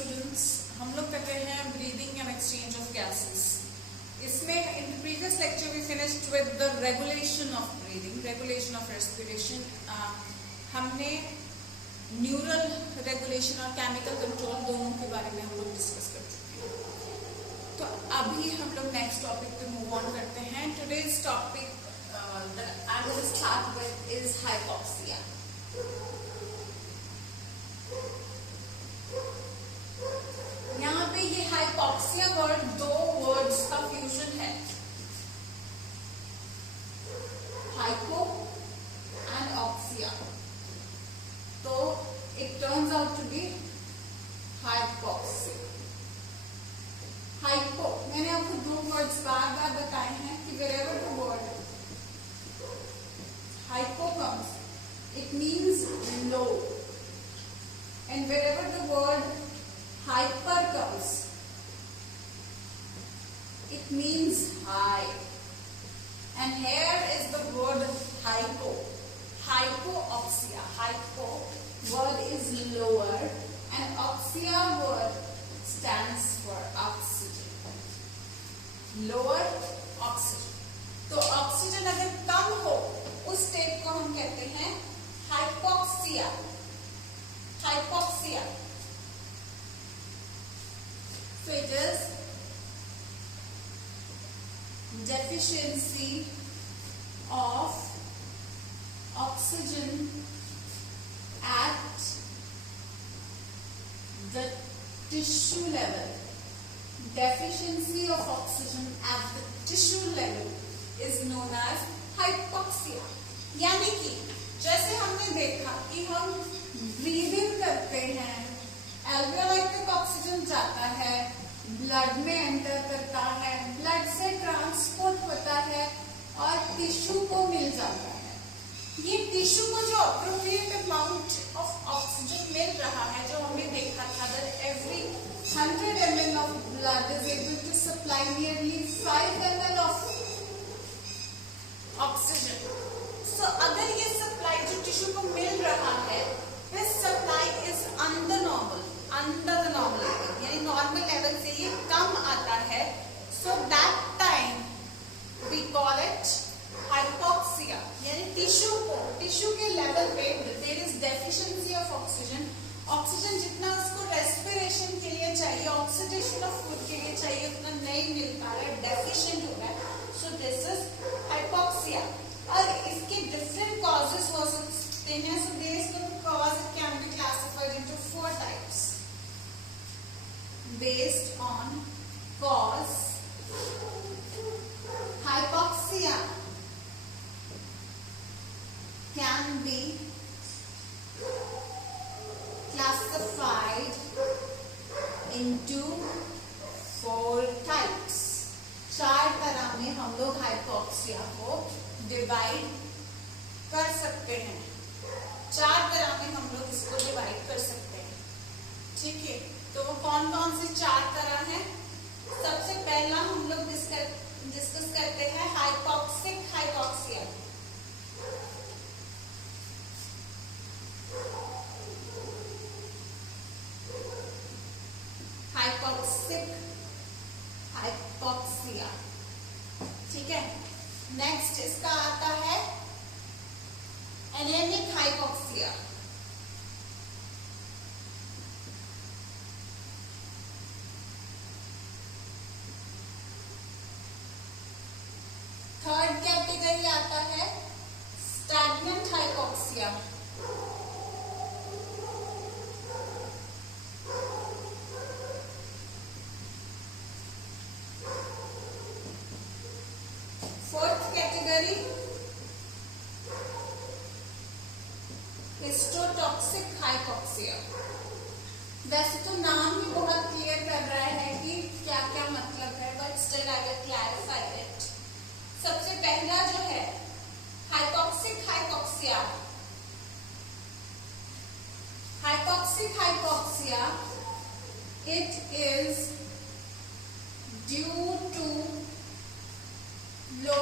Students, हम लोग करते हैं breathing and exchange of gases. इसमें in previous lecture we finished with the regulation of breathing, regulation of respiration. हमने neural regulation और केमिकल कंट्रोल दोनों के बारे में हम लोग डिस्कस कर चुके हैं। तो अभी हम लोग नेक्स्ट टॉपिक पे मूव ऑन करते हैं। Today's topic that I will start with is hypoxia. यहाँ पे ये हाइपोक्सिया वर्ड दो वर्ड्स का फ्यूजन है, हाइपो एंड ऑक्सिया, तो it turns out to be hypoxia. Hypo, मैंने आपको दो वर्ड्स बार बार बताए हैं कि wherever the word hypo comes, it means low, and wherever the word hyper comes, it means high. And here is the word hypo, hypoxia. Hypo word is lower and oxia word stands for oxygen. Lower oxygen. तो oxygen अगर कम हो उस state को हम कहते हैं hypoxia. Hypoxia. So it is deficiency of oxygen at the tissue level. Deficiency of oxygen at the tissue level is known as hypoxia. यानी कि जैसे हमने देखा कि हम ब्रीदिंग करते हैं, एल्वियोलाई तक ऑक्सीजन जाता है, ब्लड में एंटर करता है, ब्लड से ट्रांसपोर्ट होता है और टिश्यू को मिल जाता है। ये टिश्यू को जो अप्रोप्रिएट अमाउंट ऑफ ऑक्सीजन मिल रहा है, जो हमने देखा था that every 100 ml of blood is able to supply nearly 5 ml of oxygen. So अगर ये सप्लाई जो टिश्यू को मिल रहा है, this supply is under the normal level, यानी नॉर्मल लेवल से ये कम आता है, so that time we call it hypoxia। यानी टिश्यू के लेवल पे there is deficiency of oxygen। Oxygen जितना उसको रेस्पिरेशन के लिए चाहिए, ऑक्सीडेशन ऑफ फूड के लिए चाहिए, उतना नहीं मिल पा रहा है, डेफिशिएंट हो रहा है, so this is hypoxia। और इसके डिफरेंट कॉजेस हो सकते हैं, so based on the cause it can be classified into 4 types। Based on cause, hypoxia can be classified into 4 types। 4 तरह में हम लोग हाइपोक्सिया को डिवाइड कर सकते हैं। 4 तरह में हम लोग इसको डिवाइड कर सकते हैं, ठीक है। तो वो कौन कौन से 4 तरह हैं? सबसे पहला हम लोग डिस्कस करते हैं हाइपोक्सिक हाइपोक्सिया। हाइपोक्सिक हाइपोक्सिया, ठीक है। नेक्स्ट इसका आता है एनेमिक हाइपोक्सिया। थर्ड कैटेगरी आता है stagnant hypoxia. Fourth category histotoxic hypoxia. वैसे तो नाम ही बहुत क्लियर कर रहा है कि क्या क्या मतलब है, but still I will clarify it. सबसे पहला जो है hypoxic hypoxia. Hypoxic hypoxia it is due to low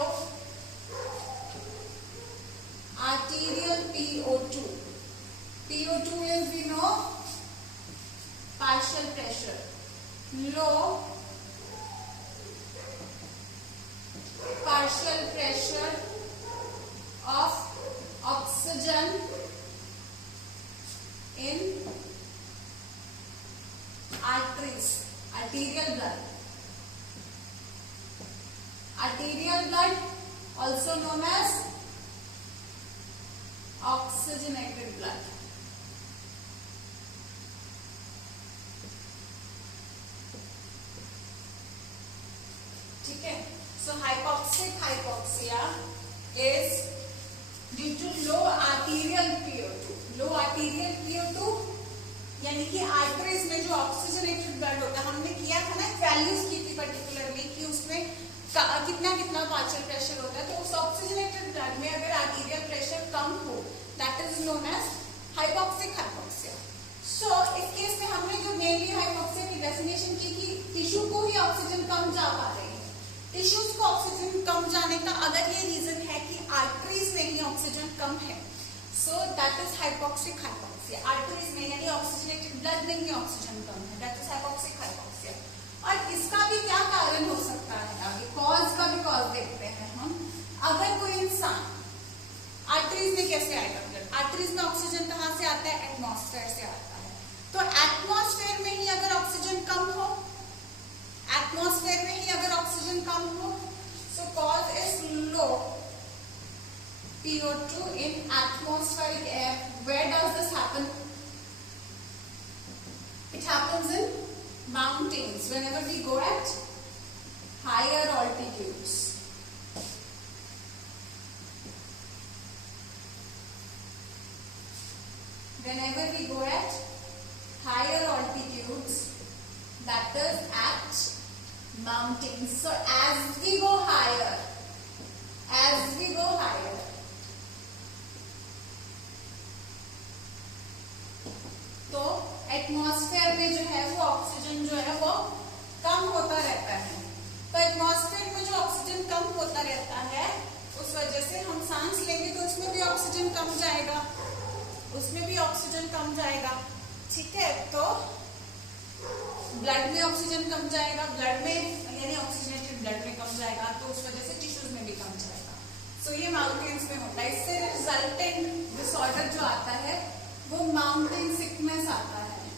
arterial PO2. PO2 is, we know, partial pressure. Low partial pressure of oxygen in arteries, arterial blood. Arterial blood also known as oxygenated blood. ठीक है, so hypoxic hypoxia is due to low arterial PO2. low arterial PO2 यानी कि arteries में जो oxygenated blood होता है, हमने किया था ना वैल्यूज की थी पर्टिकुलरली कि उसमें कितना कितना पार्शियल प्रेशर होता है, तो उस ऑक्सीजनेटेड ब्लड में अगर आर्टीरियल प्रेशर कम हो that is known as hypoxic hypoxia. So इस केस में हमने जो मेनली हाइपोक्सिया की डेफिनेशन की कि टिश्यू को ही ऑक्सीजन कम जा पा रही है. टिश्यूज को ऑक्सीजन कम जाने का अगर ये रीजन है कि आर्टरीज में ही ऑक्सीजन कम है, so that is hypoxic hypoxia. Arteries में यानी ऑक्सीजनेटेड ब्लड में ही ऑक्सीजन कम है, दैट इज हाइपोक्सिक हाइपोक्सिया. और इसका भी क्या कारण हो सकता है, आगे कॉज का भी कॉज देखते हैं हम. अगर कोई इंसान आर्टरीज में कैसे आएगा ब्लड, आर्टरीज में ऑक्सीजन कहाँ से आता है, एटमॉस्फेयर से आता है. तो एटमॉस्फेयर में ही अगर ऑक्सीजन कम हो, एटमॉस्फेयर में ही अगर ऑक्सीजन कम हो, so cause is low PO2 in atmospheric air. Where does this happen? It happens in mountains whenever we go at higher altitudes. Whenever we go at higher altitudes, that is at mountains. So as we go higher, तो atmosphere में जो है वो oxygen जो है वो कम होता रहता है. तो एटमॉस्फेयर में जो ऑक्सीजन कम होता रहता है, उस वजह से हम सांस लेंगे तो उसमें भी ऑक्सीजन कम जाएगा, उसमें भी ऑक्सीजन कम जाएगा. ठीक है, तो ब्लड में ऑक्सीजन कम जाएगा, ब्लड में यानी ऑक्सीजनेटेड ब्लड में कम जाएगा, तो उस वजह से टिश्यूज में भी कम जाएगा. सो ये माउंटेन्स में होता है. इससे रिजल्टेंट डिसऑर्डर जो आता है वो माउंटेन सिकनेस आता है,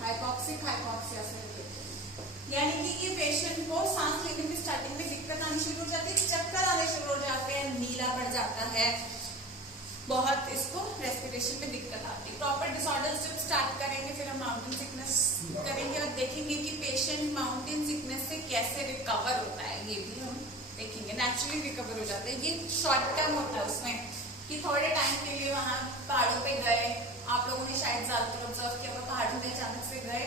हाइपोक्सिक हाइपोक्सिया से रिलेटेड. यानी कि ये पेशेंट को सांस लेने में स्टार्टिंग में दिक्कत आनी शुरू हो जाती है, चक्कर आने शुरू हो जाते हैं, नीला पड़ जाता है, बहुत इसको रेस्पिरेशन में दिक्कत आती है. प्रॉपर डिसऑर्डर्स जब स्टार्ट करेंगे फिर हम माउंटेन सिकनेस करेंगे और देखेंगे कि पेशेंट माउंटेन सिकनेस से कैसे रिकवर होता है, ये भी हम देखेंगे. नेचुरली रिकवर हो जाता है, ये शॉर्ट टर्म होता है उसमें कि थोड़े टाइम के लिए वहां पहाड़ों पे गए, आप लोगों ने शायद ज्यादातर ऑब्जर्व किया होगा, पहाड़ों में अचानक से गए.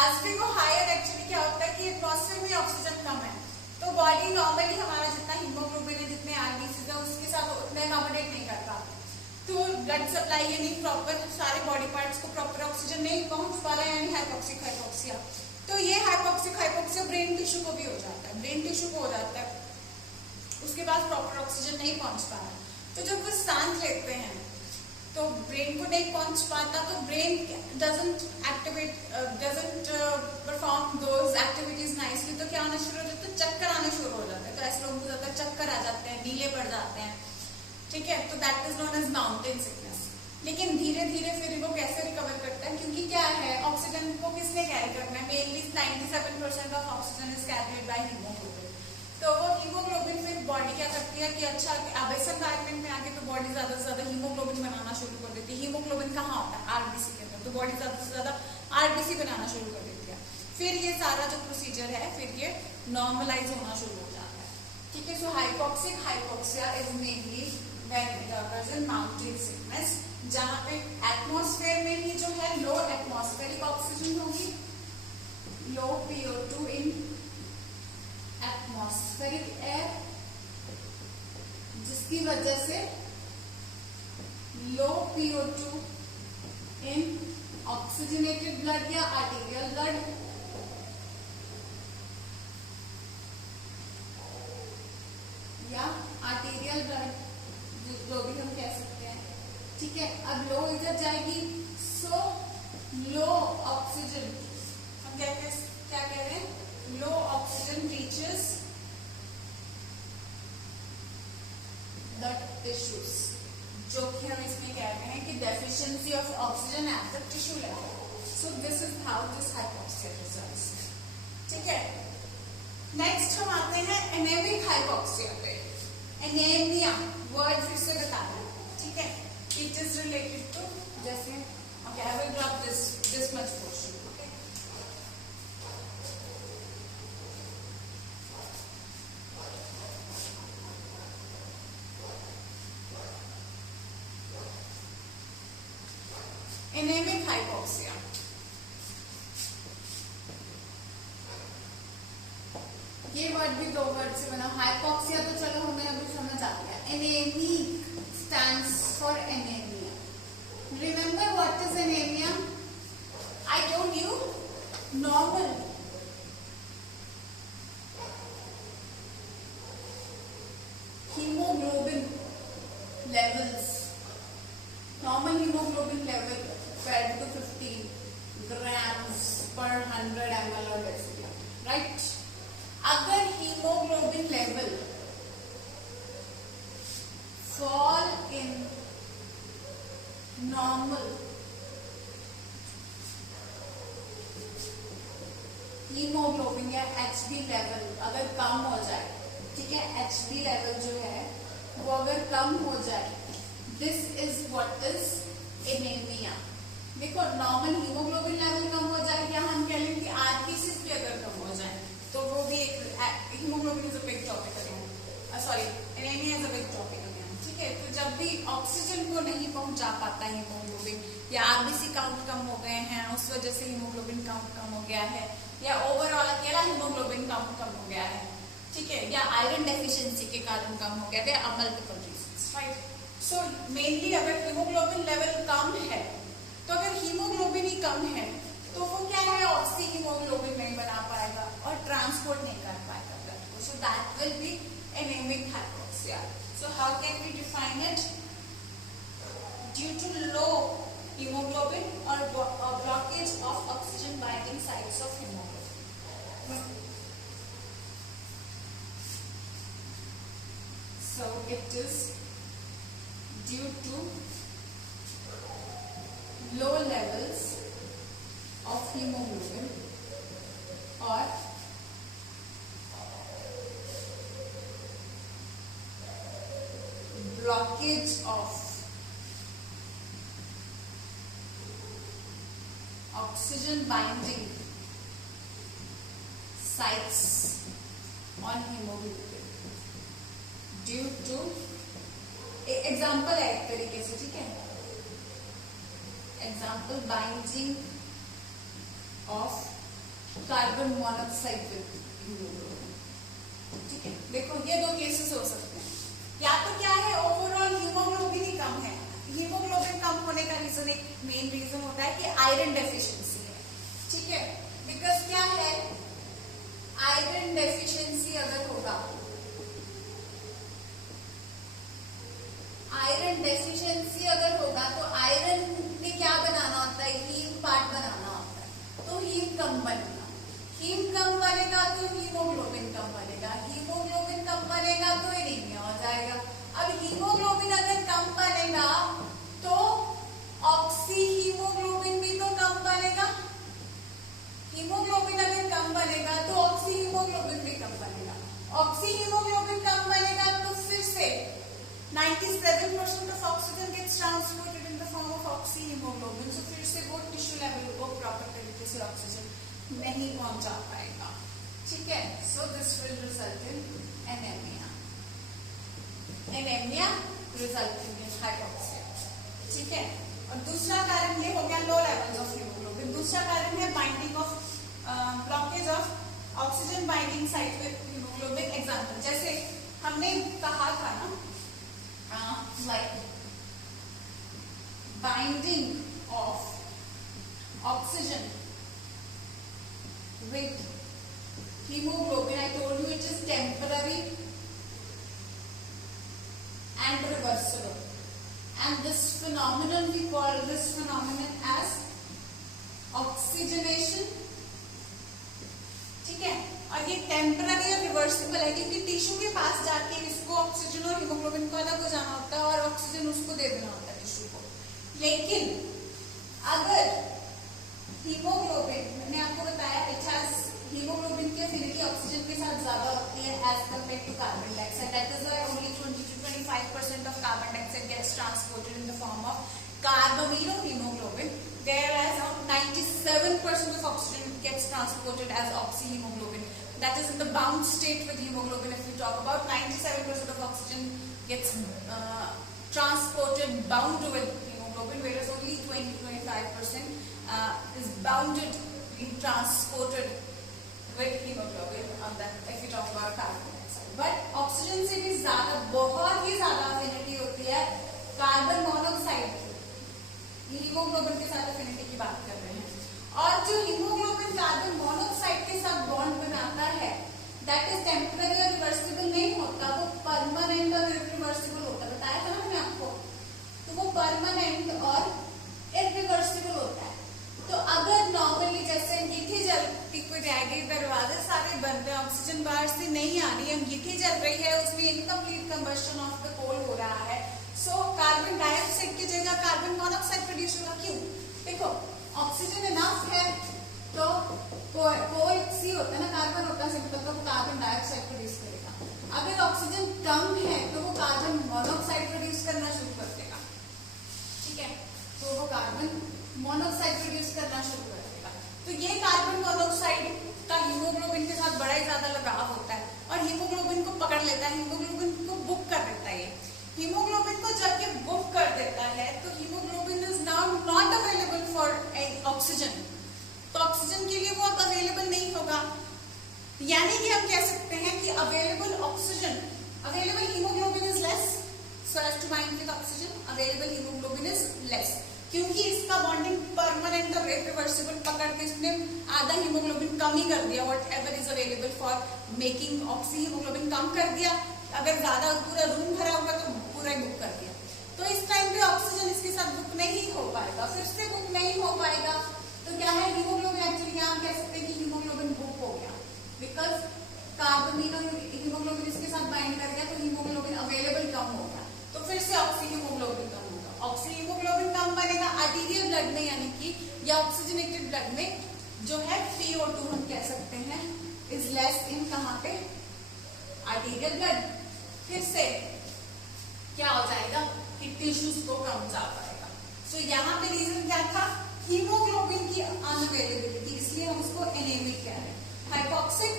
As we go higher actually क्या होता है कि एटमॉस्फेयर में ऑक्सीजन कम है, तो बॉडी नॉर्मली हमारा जितना हीमोग्लोबिन है, जितने आरबीसी है, उसके साथ उतने अकोमोडेट नहीं करता. तो ब्लड सप्लाई यानी प्रॉपर सारे बॉडी पार्ट्स को प्रॉपर ऑक्सीजन नहीं पहुंच पा रहा है, यानी हाइपोक्सिक हाइपोक्सिया. तो ये हाइपोक्सिक हाइपोक्सिया ब्रेन टिश्यू को भी हो जाता है, ब्रेन टिश्यू को हो जाता है, उसके पास प्रॉपर ऑक्सीजन नहीं पहुंच पा रहा. तो जब वो सांस लेते हैं तो ब्रेन को नहीं पहुंच पाता, तो brain doesn't perform those activities nicely. तो क्या होना शुरू हो जाता है, चक्कर आने शुरू हो जाते हैं. तो ऐसे लोगों को ज्यादा चक्कर आ जाते हैं, नीले पड़ जाते हैं. ठीक है, तो that is known as mountain sickness. लेकिन धीरे धीरे फिर वो कैसे रिकवर करता है, क्योंकि क्या है, ऑक्सीजन को किसने कैरी करना है, mainly 97% of oxygen is carried by haemoglobin. तो वो हीमोग्लोबिन फिर बॉडी क्या करती है कि अच्छा बेस एनवायरमेंट में आके तो बॉडी ज्यादा से ज्यादा हीमोग्लोबिन बनाना शुरू कर देती है. हीमोग्लोबिन कहाँ होता है, आरबीसी के अंदर, तो बॉडी ज्यादा से ज्यादा आरबीसी बनाना शुरू कर देती है. फिर ये सारा जो प्रोसीजर है फिर ये नॉर्मलाइज होना शुरू हो जाता है. ठीक है, so hypoxic hypoxia is mainly when it occurs in mountain sickness, जहाँ पे एटमॉस्फेयर में ही जो है लो एटमॉस्फेरिक ऑक्सीजन होगी, लो PO2 इन एटमॉस्फेरिक एयर, जिसकी वजह से लो PO2 इन ऑक्सीजनेटेड ब्लड या आर्टीरियल ब्लड, या आर्टीरियल ब्लड जो भी हम कह सकते हैं. ठीक है, अब लो इधर जाएगी, सो लो ऑक्सीजन हम कहते हैं क्या कह रहे हैं, लो ऑक्सीजन रीचेस द टिश्यूज, जो कि हम इसमें कह रहे हैं कि deficiency of oxygen at the tissue level. So this is how this hypoxia results. ठीक है. नेक्स्ट हम आते हैं एनेमिक हाइपोक्सिया पे. एनेमिया वर्ड फिर से बता दें. ठीक है. इट इज रिलेटेड टू, जैसे okay I will drop this much portion. Okay. Anaemic hypoxia, ये वर्ड भी दो वर्ड से बना. हाइपोक्सिया तो चलो हमें अभी समझ आ गया. Anaemic stands for anaemia. Remember what is anaemia? I told you normal haemoglobin levels, normal hemoglobin level fed to 50 grams per 100 ml or deciliter, right? अगर hemoglobin level fall in normal hemoglobin या HB level अगर कम हो जाए, ठीक है, HB level जो है वो अगर कम हो जाए, this is what is anaemia. देखो नॉर्मल हीमोग्लोबिन लेवल कम हो जाए या हम कह लें कि आरबीसीज भी अगर कम हो जाए तो वो भी एक haemoglobin is a big topic again, sorry anaemia is a big topic again. ठीक है. तो जब भी ऑक्सीजन को नहीं पहुंचा पाता हीमोग्लोबिन या आरबीसी काउंट कम हो गए हैं उस वजह से हीमोग्लोबिन काउंट कम हो गया है, या ओवरऑल अकेला हीमोग्लोबिन काउंट कम हो गया है, ठीक है, या आयरन डेफिशिएंसी के कारण कम हो गया, there are multiple reasons, right. So mainly अगर हीमोग्लोबिन लेवल कम है, तो अगर हीमोग्लोबिन ही कम है तो वो क्या है, ऑक्सी हीमोग्लोबिन नहीं बना पाएगा और ट्रांसपोर्ट नहीं कर पाएगा ब्लड को. So that will be anaemic hypoxia. So how can we define it? Due to low hemoglobin or blockage of oxygen binding sites of hemoglobin. So it is due to low levels of hemoglobin or blockage of oxygen binding sites on hemoglobin due to example है एक तरीके से, ठीक है, example binding of carbon monoxide with haemoglobin. ठीक है, देखो ये दो केसेस हो सकते हैं. या तो क्या है, ओवरऑल हीमोग्लोबिन ही कम है. हीमोग्लोबिन कम होने का रीजन, एक मेन रीजन होता है कि आयरन डेफिशिएंसी है. ठीक है, बिकॉज क्या है, आयरन डेफिशिएंसी अगर होगा, आयरन डेफिशिएंसी अगर होगा तो आयरन ने क्या बनाना होता है, हीम पार्ट बनाना होता है, तो हीम कम बनेगा. हीम कम बनेगा तो हीमोग्लोबिन कम बनेगा. हीमोग्लोबिन कम बनेगा तो एनीमिया हो जाएगा. अब हीमोग्लोबिन अगर कम बनेगा तो ऑक्सी हीमोग्लोबिन भी तो कम बनेगा. हीमोग्लोबिन अगर कम बनेगा तो ऑक्सी हीमोग्लोबिन भी कम बनेगा. ऑक्सी हीमोग्लोबिन कम बनेगा तो फिर से 97% of oxygen gets transported in the form of oxyhemoglobin. So फिर से वो टिश्यू लेवल को प्रॉपर तरीके से ऑक्सीजन नहीं पहुंचा पाएगा. ठीक है, so this will result in anemia. Anemia resulting in hypoxia. ठीक है, और दूसरा कारण ये हो गया लो लेवल्स ऑफ हीमोग्लोबिन. दूसरा कारण है binding of blockage of oxygen binding site with haemoglobin. Example जैसे हमने कहा था ना, like binding of oxygen with hemoglobin. I told you it is temporary and reversible, and this phenomenon, we call this phenomenon as oxygenation temporary और reversible है, क्योंकि tissue के पास जाके इसको ऑक्सीजन और हीमोग्लोबिन को अलग हो जाना होता है और ऑक्सीजन उसको दे देना होता है टिश्यू को। लेकिन अगर हीमोग्लोबिन, मैंने आपको बताया हीमोग्लोबिन की एफिनिटी ऑक्सीजन के साथ ज्यादा होती है as compare to carbon dioxide. That is why only 20 to 25% of carbon dioxide gets transported in the form of carbaminohemoglobin, whereas 97% of oxygen gets transported as oxyhemoglobin. That is in the bound state with hemoglobin. If we talk about 97% of oxygen gets transported bound with hemoglobin, whereas only 20-25% is bounded, being transported with hemoglobin. If we talk about carbon dioxide, but oxygen से भी ज्यादा, बहुत ही ज्यादा affinity होती है carbon monoxide की। Haemoglobin के साथ affinity की बात कर रहे हैं, और जो हीमोग्लोबिन कार्बन मोनोऑक्साइड के साथ बॉन्ड बनाता है दैट इज टेम्पररी और रिवर्सिबल नहीं होता, वो परमानेंट और इरिवर्सिबल होता है। बताया था ना मैंने आपको, तो वो परमानेंट और इरिवर्सिबल होता है। तो अगर नॉर्मली जैसे अंगीठी जलती को जाएगी, दरवाजे सारे बंद हैं, ऑक्सीजन बाहर से नहीं आ रही है, अंगीठी जल रही है, उसमें incomplete combustion of the coal हो रहा है, सो कार्बन डाइऑक्साइड की जगह कार्बन मोनोऑक्साइड प्रोड्यूस होगा। क्यों? देखो ऑक्सीजन इनफ है तो कोल सी होता है ना, कार्बन होता है, सिंपल, तो कार्बन डाइऑक्साइड प्रोड्यूस करेगा। अगर ऑक्सीजन कम है तो वो कार्बन मोनोऑक्साइड प्रोड्यूस करना शुरू कर देगा, ठीक है, तो वो कार्बन मोनोऑक्साइड प्रोड्यूस करना शुरू कर देगा। तो ये कार्बन मोनोऑक्साइड का हीमोग्लोबिन के साथ बड़ा ही ज्यादा लगाव होता है और हीमोग्लोबिन को पकड़ लेता है, हीमोग्लोबिन को बुक कर देता है। हीमोग्लोबिन को जब ये बुक कर देता है तो haemoglobin is now not available for oxygen, तो ऑक्सीजन के लिए वो अब अवेलेबल नहीं होगा। यानी कि हम कह सकते हैं कि available oxygen, available haemoglobin is less, so as to bind with oxygen available haemoglobin is less, क्योंकि इसका बॉन्डिंग परमानेंट और इरिवर्सिबल पकड़ के इसने आधा हीमोग्लोबिन कम ही कर दिया, whatever is available for making oxyhaemoglobin कम कर दिया। अगर ज्यादा पूरा रूम भरा होगा तो पूरा ही बुक कर दिया, तो इस टाइम पे ऑक्सीजन इसके साथ बुक नहीं हो पाएगा, फिर से बुक नहीं हो पाएगा, तो क्या है हीमोग्लोबिन, एक्चुअली आप कह सकते हैं कि हीमोग्लोबिन बुक हो गया, बिकॉज कार्बमिनो हीमोग्लोबिन इसके साथ बाइंड कर गया, तो हीमोग्लोबिन अवेलेबल कम होगा, तो फिर से ऑक्सी हीमोग्लोबिन कम होगा। ऑक्सी हीमोग्लोबिन कम बनेगा आर्टीरियल ब्लड में, यानी कि या ऑक्सीजनेटेड ब्लड में जो है PO2 हम कह सकते हैं इज लेस इन कहां पे, आर्टीरियल ब्लड। फिर से क्या हो जाएगा कि टिश्यूज को कम जा पाएगा। सो यहाँ पे रीजन क्या था, हीमोग्लोबिन की अनअवेलेबिलिटी, इसलिए हम उसको एनीमिक कह रहे हैं। हाइपोक्सिक,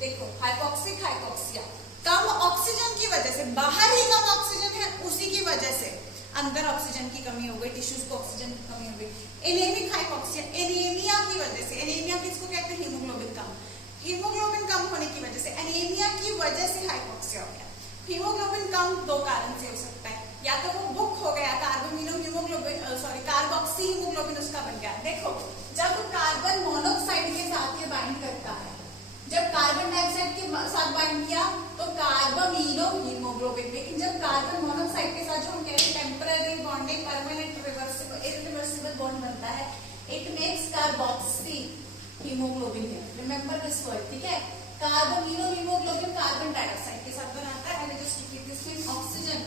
देखो हाइपोक्सिक हाइपोक्सिया, कम ऑक्सीजन की वजह से, बाहर ही कम ऑक्सीजन है उसी की वजह से अंदर ऑक्सीजन की कमी हो गई, टिश्यूज को ऑक्सीजन की कमी हो गई। एनीमिक हाइपोक्सिया, एनीमिया की वजह से, एनीमिया किसको कहते हैं, हीमोग्लोबिन कम, हीमोग्लोबिन कम होने की वजह से, एनीमिया की वजह से हाइपोक्सिया हो गया। हीमोग्लोबिन कम दो कारण से हो सकता है, या तो वो बुक हो गया, कार्बोमिनो हीमोग्लोबिन कार्बोक्सी हीमोग्लोबिन उसका बन गया। देखो जब कार्बन मोनोऑक्साइड के साथ ये बाइंड करता है, जब कार्बन डाइऑक्साइड के साथ बाइंड किया तो कार्बोमिनो हीमोग्लोबिन, लेकिन जब कार्बन मोनोऑक्साइड के साथ जो हम कह रहे हैं temporary bonding, permanent irreversible bond बनता है, इट मेक्स कार्बोक्सी हीमोग्लोबिन है। रिमेंबर दिस वर्ड, ठीक है, कार्बोमिनो हीमोग्लोबिन कार्बन डाइऑक्साइड के साथ बनाता है, ऑक्सीजन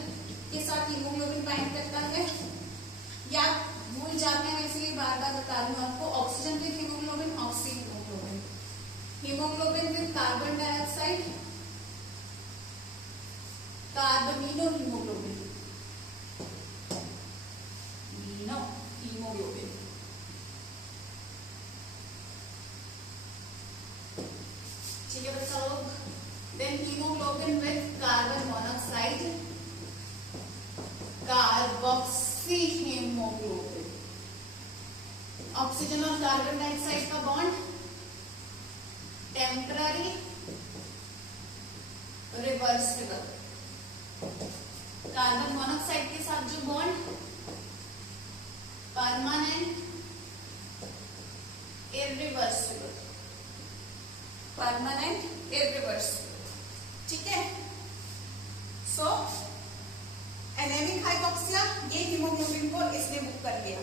के साथ हीमोग्लोबिन बाइंड करता है, या भूल जाते हैं इसलिए बार बार बता रही हूं आपको, oxygen with haemoglobin, oxyhaemoglobin, haemoglobin with carbon dioxide, carbamino haemoglobin, मीनो हीमोग्लोबिन। ठीक है बच्चा लोग, then haemoglobin with carbon monoxide, carboxyhaemoglobin, oxygen और कार्बन डाइऑक्साइड का bond temporary reversible, carbon monoxide के साथ जो bond permanent irreversible, permanent irreversible, ठीक है। सो एनीमिक हाइपोक्सिया, ये हीमोग्लोबिन को इसने बुक कर लिया,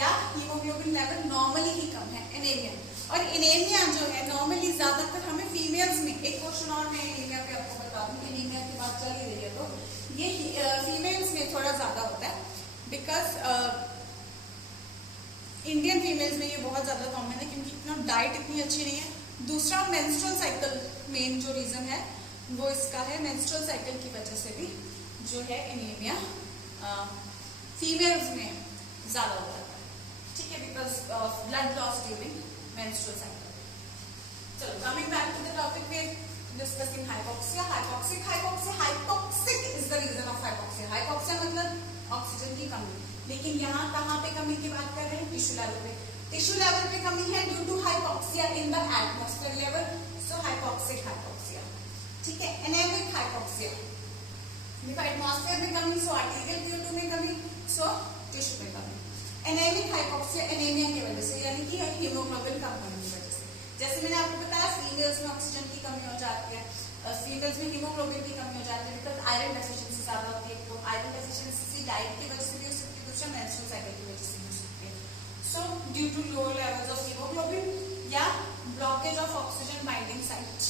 या हीमोग्लोबिन लेवल नॉर्मली ही कम है, एनीमिया। और एनीमिया जो है नॉर्मली ज्यादातर हमें फीमेल्स में, एक क्वेश्चन और मैं एनीमिया पे आपको बता दूं, एनीमिया की बात चल ही रही है तो ये फीमेल्स में थोड़ा ज्यादा होता है, बिकॉज इंडियन फीमेल्स में ये बहुत ज्यादा कॉमन है क्योंकि इतना डाइट इतनी अच्छी नहीं है। दूसरा मेंस्ट्रुअल साइकिल, मेन जो रीजन है वो इसका है, मेंस्ट्रुअल साइकिल की वजह से भी जो है एनीमिया फीमेल्स में ज्यादा होता है, ठीक है, because of blood loss during menstrual cycle. चलो coming back to the topic, we discussing hypoxia. Hypoxic is the reason of hypoxia. Hypoxia मतलब ऑक्सीजन की कमी, लेकिन यहाँ कहाँ पे कमी की बात कर रहे हैं? टिश्यू लेवल पे। टिश्यू लेवल पे कमी है due to hypoxia in the atmosphere level, so hypoxic hypoxia, ठीक है। एनेमिक हाइपोक्सिया, देखो एटमॉस्फेयर में कमी, सो आर्टेरियल CO2 में कमी, सो टिश्यू में कमी। एनेमिक हाइपोक्सिया एनीमिया की वजह से, यानी कि हीमोग्लोबिन कम होने की वजह से। जैसे मैंने आपको बताया फीमेल्स में ऑक्सीजन की कमी हो जाती है, फीमेल्स में हीमोग्लोबिन की कमी हो जाती है बिकॉज आयरन डेफिशिएंसी ज्यादा होती है। तो आयरन डेफिशिएंसी डाइट की वजह से भी हो सकती है, दूसरा मेंस्ट्रुअल साइकिल की वजह से भी हो सकती है। So due to lower levels of haemoglobin या blockage of oxygen binding site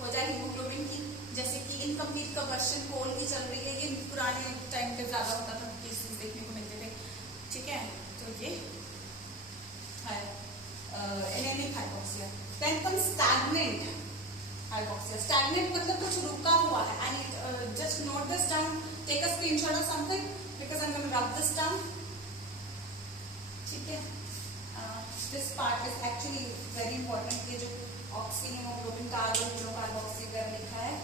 हो जाए हीमोग्लोबिन की, जैसे कि इनकम्प्लीट कम्बशन कोल की चल रही है, ये पुराने टाइम पे ज्यादा होता था, केसेस देखने को मिलते थे, ठीक है। तो ये है anaemic hypoxia. Then come stagnant hypoxia. Stagnant मतलब कुछ रुका हुआ है। I need just note this down, take a screenshot of something because I am going to rub this down, ठीक है। This part is actually very important. ये जो oxy haemoglobin carbon carboxy वगैरह लिखा है,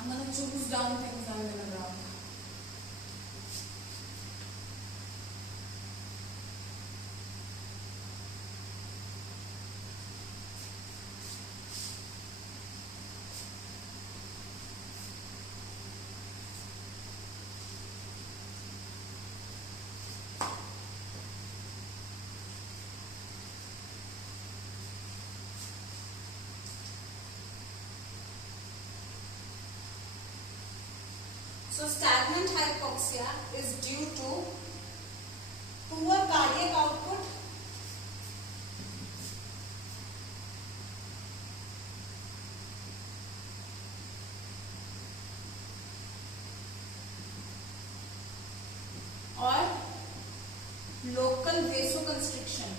I'm going to choose down things I'm going to rub. So stagnant hypoxia is due to poor cardiac output, or local vasoconstriction.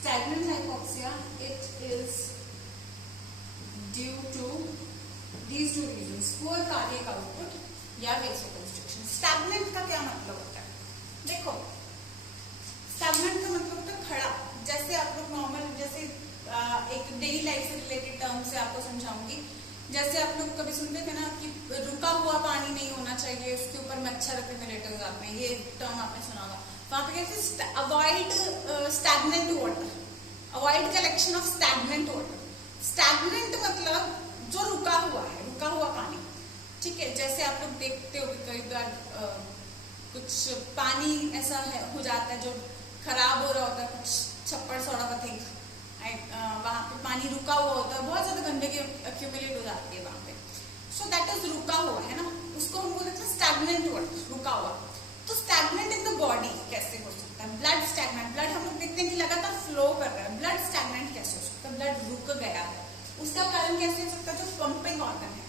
Stagnant hypoxia, it is due to these two reasons, poor cardiac output या vasoconstriction. Stagnant का क्या मतलब होता है? देखो stagnant का मतलब होता है खड़ा। जैसे आप लोग नॉर्मल, जैसे एक डेली लाइफ से रिलेटेड टर्म से आपको समझाऊंगी। जैसे आप लोग कभी सुनते थे ना कि रुका हुआ पानी नहीं होना चाहिए, उसके ऊपर मच्छर एक्यूमुलेट हो जाते हैं, ये टर्म आपने सुना होगा। वहां पे कहते हैं avoid stagnant water, avoid collection of stagnant water. Stagnant मतलब जो रुका हुआ है, रुका हुआ पानी, ठीक है। जैसे आप लोग देखते हो कई बार कुछ पानी ऐसा है हो जाता है जो खराब हो रहा होता है, कुछ छप्पड़ सौड़ा थिंक, वहां पे पानी रुका हुआ होता है, बहुत ज्यादा गंदगी एक्यूमुलेट हो जाती है वहां पे, सो दैट इज रुका हुआ है ना, उसको हम बोलते हैं स्टैग्नेंट वाटर, रुका हुआ। तो स्टैग्नेंट इन द बॉडी कैसे हो सकता है? ब्लड स्टैग्नेंट, ब्लड हम लोग देखते हैं कि लगातार फ्लो कर रहा है, ब्लड स्टैग्नेंट कैसे हो सकता है? ब्लड रुक गया है, उसका कारण कैसे हो सकता है? जो पंपिंग ऑर्गन है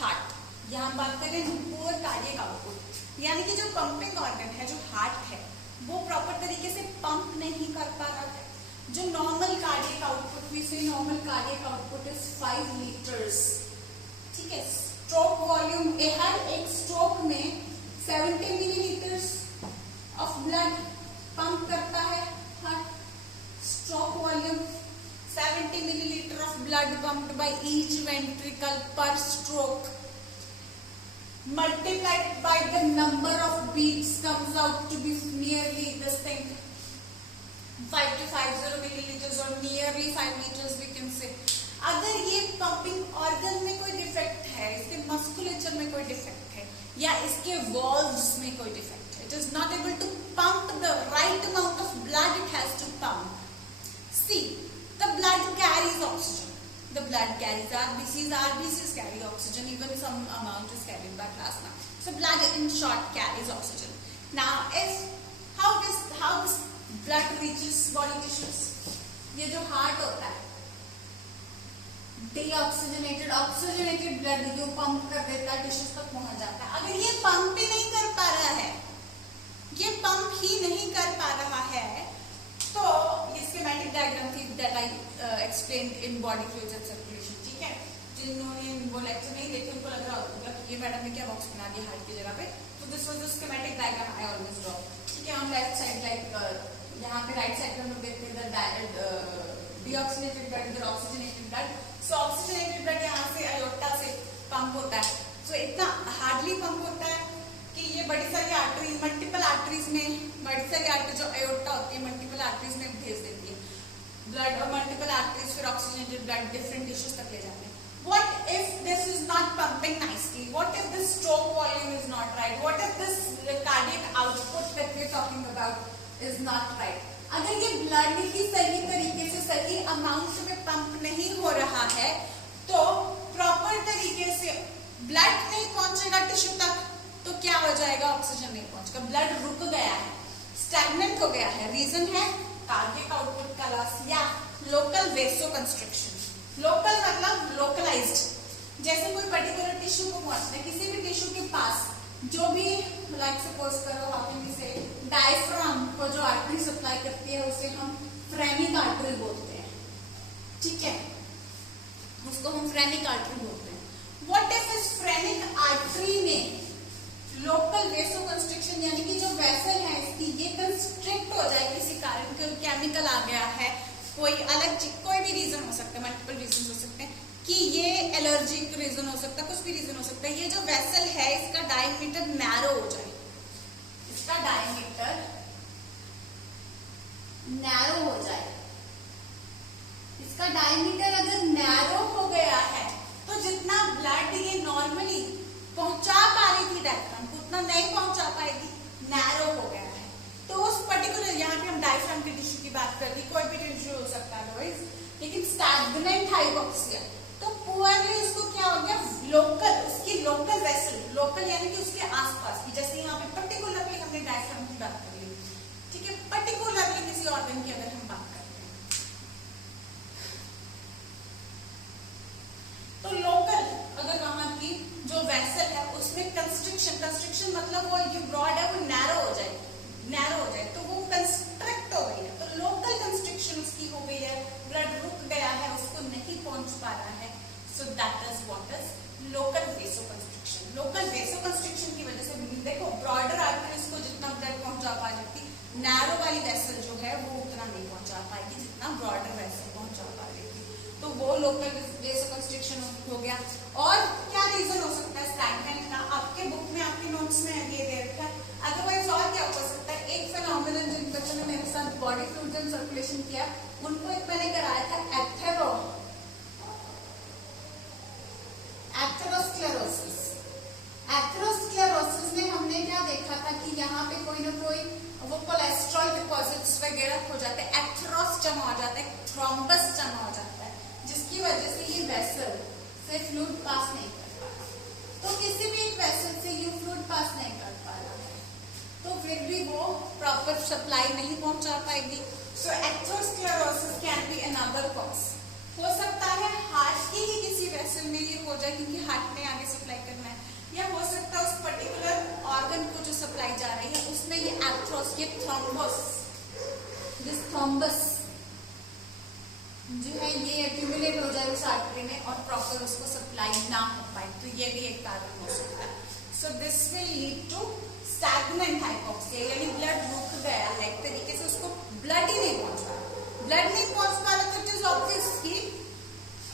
हार्ट, यहाँ हम बात कर रहे हैं पुअर कार्डियक आउटपुट, यानी कि जो पंपिंग ऑर्गन है, जो हार्ट है, वो प्रॉपर तरीके से पंप नहीं कर पा रहा है। जो नॉर्मल कार्डियक आउटपुट, वी से normal cardiac output is 5 litres, ठीक है। स्ट्रोक वॉल्यूम, हर एक स्ट्रोक में 70 मिलीलीटर्स ऑफ ब्लड पंप करता है heart. Stroke volume 70 milliliter of blood pumped by each ventricle per stroke multiplied by the number of beats comes out to be nearly this thing 5250 milliliters or nearly 5 liters we can say. अगर ये pumping organ या इसके valves में कोई defect है, it is not able to pump the right amount of blood it has to pump. See, the blood carries oxygen, the blood carries RBCs carry oxygen, even some amount is carried by plasma. So blood in short carries oxygen. Now how this blood reaches body tissues? ये जो heart होता है, oxygenated blood जो pump कर देता है tissues तक पहुंच जाता है. अगर ये पंप ही नहीं कर पा रहा है, ये पंप ही नहीं कर पा रहा है, तो ये स्कीमेटिक डायग्राम थी that I explained in body fluids and circulation. ठीक है, जिन्होंने वो लेक्चर नहीं देखे उनको लग रहा होगा कि ये मैडम ने क्या बॉक्स बना दिया हार्ट की जगह पे. तो this was the schematic diagram I always draw. ठीक है, हम लेफ्ट साइड लाइक यहाँ पे राइट साइड पे हम लोग देखते हैं डीऑक्सीजनेटेड ब्लड, इधर ऑक्सीजनेटेड ब्लड. सो ऑक्सीजनेटेड ब्लड यहाँ से अयोर्टा से पंप होता है. सो इतना हार्डली पंप होता है कि ये बड़ी सारी आर्टरीज, मल्टीपल आर्टरीज में, बड़ी सारी आर्टरी जो अयोर्टा होती है मल्टीपल आर्टरीज में भेज देती है ब्लड, और मल्टीपल आर्टरीज फिर ऑक्सीजनेटेड ब्लड डिफरेंट टिश्यूज तक ले जाते हैं. What if this is not pumping nicely? What if this stroke volume is not right? What if this cardiac output that we are talking about is not right? अगर ये blood ही सही तरीके से सही अमाउंट में पंप नहीं हो रहा है, तो प्रॉपर तरीके से ब्लड नहीं पहुंचेगा टिश्यू तक, तो क्या हो जाएगा? ऑक्सीजन नहीं पहुंचेगा, ब्लड रुक गया है, स्टैग्नेंट हो गया है. रीजन है कार्डियक आउटपुट का लॉस या लोकल वेसोकंस्ट्रिक्शन. लोकल मतलब लोकलाइज्ड. जैसे कोई पर्टिकुलर टिश्यू को पहुंचना है, किसी भी टिश्यू के पास जो भी लाइक सपोज करो आप से डायफ्राम को जो आर्टरी सप्लाई करती है उसे हम फ्रेनिक आर्टरी बोलते हैं. ठीक है, उसको हम फ्रेनिक आर्टरी बोलते हैं. व्हाट इफ इस फ्रेनिक आर्टरी में लोकल वेसोकंस्ट्रिक्शन यानी कि जो वेसल है इसकी ये कंस्ट्रिक्ट हो जाए किसी कारण, केमिकल आ गया है, कोई अलग चीज, कोई भी रीजन हो सकता है, मल्टीपल रीजन हो सकते हैं कि ये एलर्जिक रीजन हो सकता है, कुछ भी रीजन हो सकता है. ये जो वेसल है इसका डायमीटर नैरो हो जाए, इसका डायमीटर नैरो हो जाए. इसका डायमीटर अगर नैरो हो गया है तो जितना ब्लड ये नॉर्मली पहुंचा पा रही थी डायफ्राम को उतना नहीं पहुंचा पाएगी, नैरो हो गया है. तो उस पर्टिकुलर, यहाँ पे हम डायफ्राम के टिश्यू की बात कर रही, कोई भी टिश्यू हो सकता है, लेकिन स्टैग्नेंट हाइपोक्सिया, तो पुअरली उसको क्या हो गया? लोकल, उसकी लोकल वेसल, लोकल यानी कि उसके आसपास की, जैसे यहाँ पे पर्टिकुलरली हमने डायफ्राम की बात कर ली. ठीक है, पर्टिकुलरली किसी ऑर्गन की अगर हम बात करते हैं तो लोकल अगर वहां की जो वेसल है उसमें कंस्ट्रिक्शन मतलब वो जो ब्रॉड है वो नैरो हो जाए, तो वो कंस्ट्रिक्ट हो गई है, तो लोकल कंस्ट्रिक्शन उसकी हो गई है, ब्लड रुक गया है, उसको नहीं पहुंच पा रहा है. So that is what is local vasoconstriction. Local vasoconstriction की वजह से देखो ब्रॉडर आर्टरीज को जितना ब्लड पहुंचा पा रही थी, नैरो वाली वेसल जो है वो उतना नहीं पहुंचा पाएगी जितना ब्रॉडर वेसल पहुंचा पा रही थी, तो वो लोकल वेसोकंस्ट्रिक्शन हो गया. और क्या रीजन हो सकता है स्टैग्नेंट का? आपके बुक में, आपके नोट्स में ये दे रखा है. अदरवाइज और क्या हो सकता है? एक फिनोमेनन जिन बच्चों ने मेरे साथ बॉडी फ्लूइड्स एंड सर्कुलेशन किया उनको एक मैंने कराया था एथेरोस्क्लेरोसिस. एथेरोस्क्लेरोसिस में हमने क्या देखा था कि यहाँ पे कोई ना कोई वो कोलेस्ट्रॉल डिपॉजिट्स वगैरह हो जाते हैं, एथेरोस जमा हो जाता है, थ्रोम्बस जमा हो जाता है, जिसकी वजह से ये वेसल से फ्लूइड पास नहीं कर पा रहा. तो किसी भी एक वेसल से ये फ्लूइड पास नहीं कर पा रहा है तो फिर भी वो प्रॉपर सप्लाई नहीं पहुंचा पाएगी. So atherosclerosis can be another cause. हो सकता है हार्ट की ही किसी वेसल में ये हो जाए क्योंकि हार्ट ने आगे सप्लाई करना है, या हो सकता है उस पर्टिकुलर ऑर्गन को जो सप्लाई जा रही है उसमें ये एथेरोस, ये थ्रोम्बस, दिस थ्रोम्बस जो है ये एक्यूमुलेट हो जाए उस आर्टरी में और प्रॉपर उसको सप्लाई ना हो पाए, तो ये भी एक कारण हो सकता है. So this will lead to stagnant hypoxia, यानी ब्लड रुक गया है एक तरीके से, उसको ब्लड ही नहीं पहुंच रहा. ब्लड नहीं पहुंच पा रहा तो इट इज ऑब्वियस कि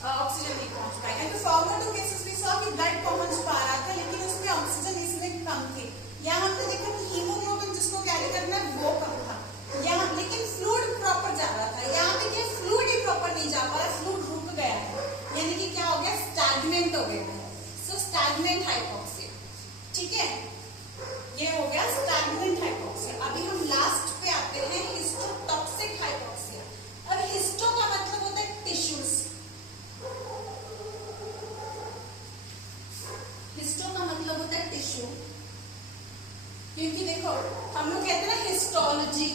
ऑक्सीजन नहीं पहुंच पाएगा. तो फॉर्मर टू केसेस भी सॉ कि ब्लड पहुंच पा रहा था लेकिन उसमें ऑक्सीजन इसमें कम थी. यहाँ हमने देखा कि हीमोग्लोबिन जिसको कैरी करना है वो कम था, यहाँ लेकिन फ्लूइड प्रॉपर जा रहा था. यहाँ पे क्या फ्लूइड ही प्रॉपर नहीं जा पा रहा, फ्लूइड रुक गया है, यानी कि क्या हो गया? स्टैग्नेंट हो गया है. सो स्टैग्नेंट हाइपोक्सिया. ठीक है, ये हो गया स्टैग्नेंट हाइपोक्सिया। अभी हम लास्ट पे आते हैं, हिस्टोटॉक्सिक हाइपोक्सिया। अब हिस्टो का मतलब होता है टिश्यूज, हिस्टो का मतलब होता है टिश्यू, क्योंकि देखो हम लोग कहते हैं ना histology,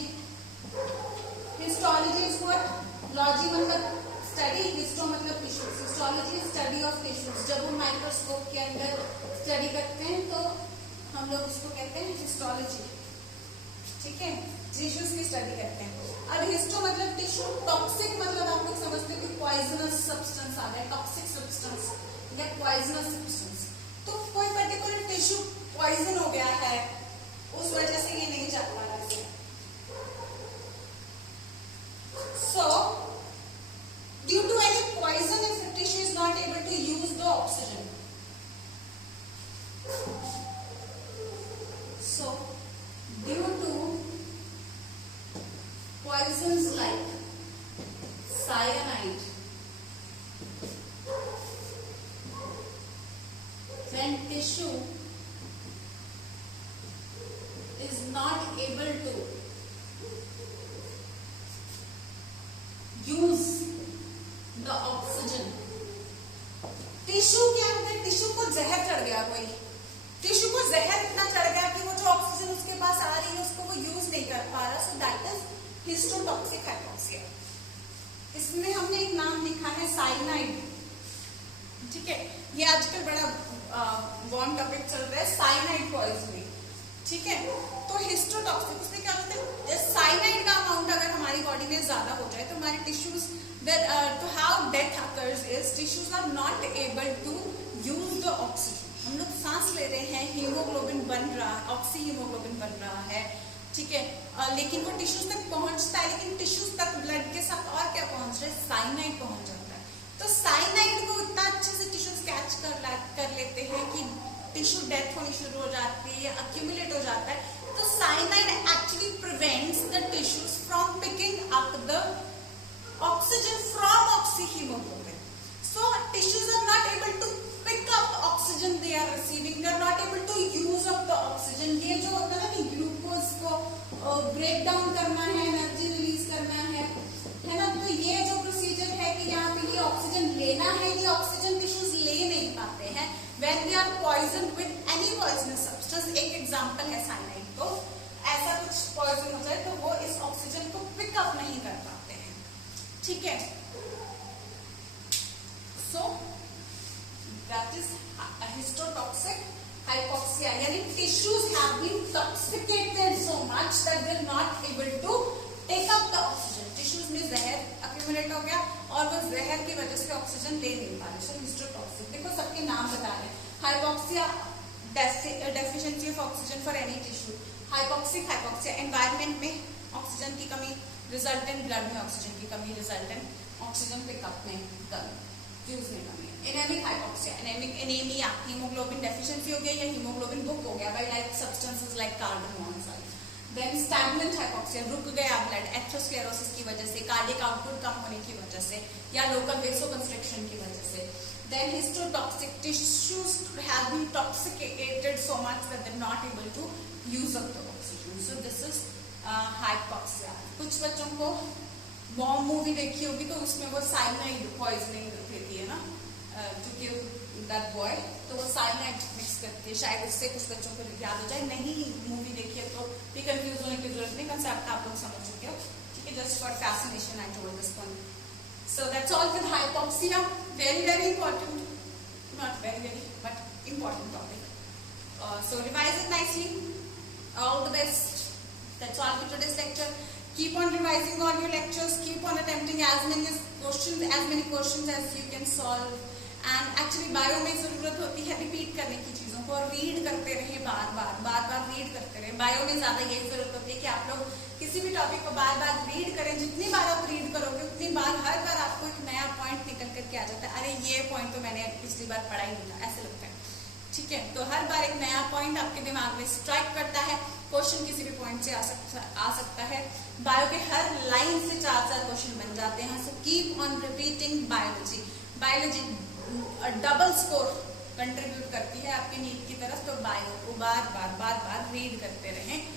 histology is what, logy मतलब स्टडी, हिस्टो मतलब tissues, histology study of tissues. जब हम माइक्रोस्कोप के अंदर स्टडी करते हैं तो हम लोग उसको कहते हैं हिस्टोलॉजी, ठीक है, टिश्यूज की स्टडी करते हैं। अब हिस्टो मतलब टिश्यू, टॉक्सिक मतलब आप लोग समझते हैं कि पॉइजनस सब्सटेंस आ गया, टॉक्सिक सब्सटेंस या पॉइजनस सब्सटेंस। तो कोई पर्टिकुलर टिश्यू पॉइजन हो गया है, उस वजह से ये नहीं चल पा रहा है। So, due to any poison, if the tissue is not able to use the oxygen, so due to poisons like cyanide, when tissue is not able to use the oxygen, tissue क्या होता है, tissue को जहर चढ़ गया, कोई tissue को जहर इतना चढ़ गया कि वो जो ऑक्सीजन उसके पास आ रही है उसको वो यूज नहीं कर पा रहा, सो दैट इज हिस्टोटॉक्सिक हाइपोक्सिया। इसमें हमने एक नाम लिखा है साइनाइड, ठीक है, ये आजकल बड़ा वार्म टॉपिक चल रहा है, साइनाइड पॉइजनिंग, ठीक है। तो हिस्टोटॉक्सिक उसमें क्या होता है, साइनाइड का अमाउंट अगर हमारी बॉडी में ज्यादा हो जाए तो हमारे टिश्यूज, तो how death occurs is tissues are not able to use the oxygen. हम लोग सांस ले रहे हैं, हीमोग्लोबिन बन रहा है, ऑक्सी हीमोग्लोबिन बन रहा है, ठीक है, लेकिन वो टिश्यूज तक पहुंचता है, लेकिन टिश्यूज तक ब्लड के साथ और क्या पहुंच रहा है, साइनाइड पहुंच जाता है। तो साइनाइड को इतना अच्छे से टिश्यूज कैच कर लेते हैं कि टिश्यू डेथ होनी शुरू हो जाती है, अक्यूमुलेट हो जाता है। तो cyanide actually prevents the tissues from picking up the oxygen from oxyhaemoglobin. So tissues are not able to pick up oxygen they are receiving, they are not able to use up the oxygen. ये जो होता है ना कि glucose को break down करना है, energy release करना है ना, तो ये जो प्रोसीजर है कि यहाँ पे ये ऑक्सीजन लेना है, ये ऑक्सीजन टिश्यूज ले नहीं पाते हैं when they are poisoned with any poisonous substance। एक एग्जांपल है साइनाइड, को ऐसा कुछ पॉइजन हो जाए तो वो इस ऑक्सीजन को पिकअप नहीं कर पाते हैं, ठीक है। So that is histotoxic hypoxia, यानी tissues have been toxicated so much that they are not able to take up the oxygen. Tissues में जहर अक्यूमुलेट हो गया और वो जहर की वजह से ऑक्सीजन ले नहीं पा रहे, सो हिस्टोटॉक्सिक। देखो सबके नाम बता रहे हैं, hypoxia deficiency of oxygen for any tissue, hypoxic hypoxia environment में ऑक्सीजन की कमी, रिजल्टेंट ब्लड में ऑक्सीजन की कमी, रिजल्टेंट ऑक्सीजन पिकअप में कमी, यूज में कमी। Anaemic hypoxia, anaemia, haemoglobin deficiency हो गया या हीमोग्लोबिन बुक हो गया by like substances like carbon monoxide. Then stagnant hypoxia, रुक गया ब्लड एथेरोस्क्लेरोसिस की वजह से, कार्डियक आउटपुट कम होने की वजह से या लोकल वेसोकंस्ट्रिक्शन की वजह से। Then histotoxic, tissues have been toxicated so much that they're not able to use up the oxygen. So this is hypoxia. कुछ बच्चों को बॉम्ब मूवी देखी होगी तो उसमें वो साइनाइड पॉइजनिंग देती है ना, क्योंकि दैट बॉय तो वो साइनाइड मिक्स करती है, शायद उससे कुछ बच्चों को याद हो जाए। नहीं मूवी देखी है तो भी कंफ्यूज होने की जरूरत नहीं, कंसेप्ट आप लोग समझ चुके हो, ठीक है। Just for fascination I told this point. So that's all with hypoxia. Very important, not very but important topic. So revise it nicely. All the best. That's all for today's lecture. Keep on revising all your lectures. Keep on attempting as many questions as you can solve. And actually bio में जरूरत होती है repeat करने की चीजों को, और read करते रहे, बार बार रीड करते रहे। बायो में ज्यादा यही जरूरत होती है कि आप लोग किसी भी टॉपिक को बार बार रीड करें। जितनी बार आप रीड करोगे उतनी बार हर बार आपको एक नया पॉइंट निकल करके आ जाता है, अरे ये पॉइंट तो मैंने पिछली बार पढ़ा ही नहीं था, ऐसे लगता है, ठीक है। तो हर बार एक नया पॉइंट आपके दिमाग में स्ट्राइक करता है। क्वेश्चन किसी भी पॉइंट से आ सकता है। बायो के हर लाइन से 4 क्वेश्चन बन जाते हैं। So keep on repeating biology double score contribute करती है आपके नीट की तरफ, तो बायो को बार बार रीड करते रहें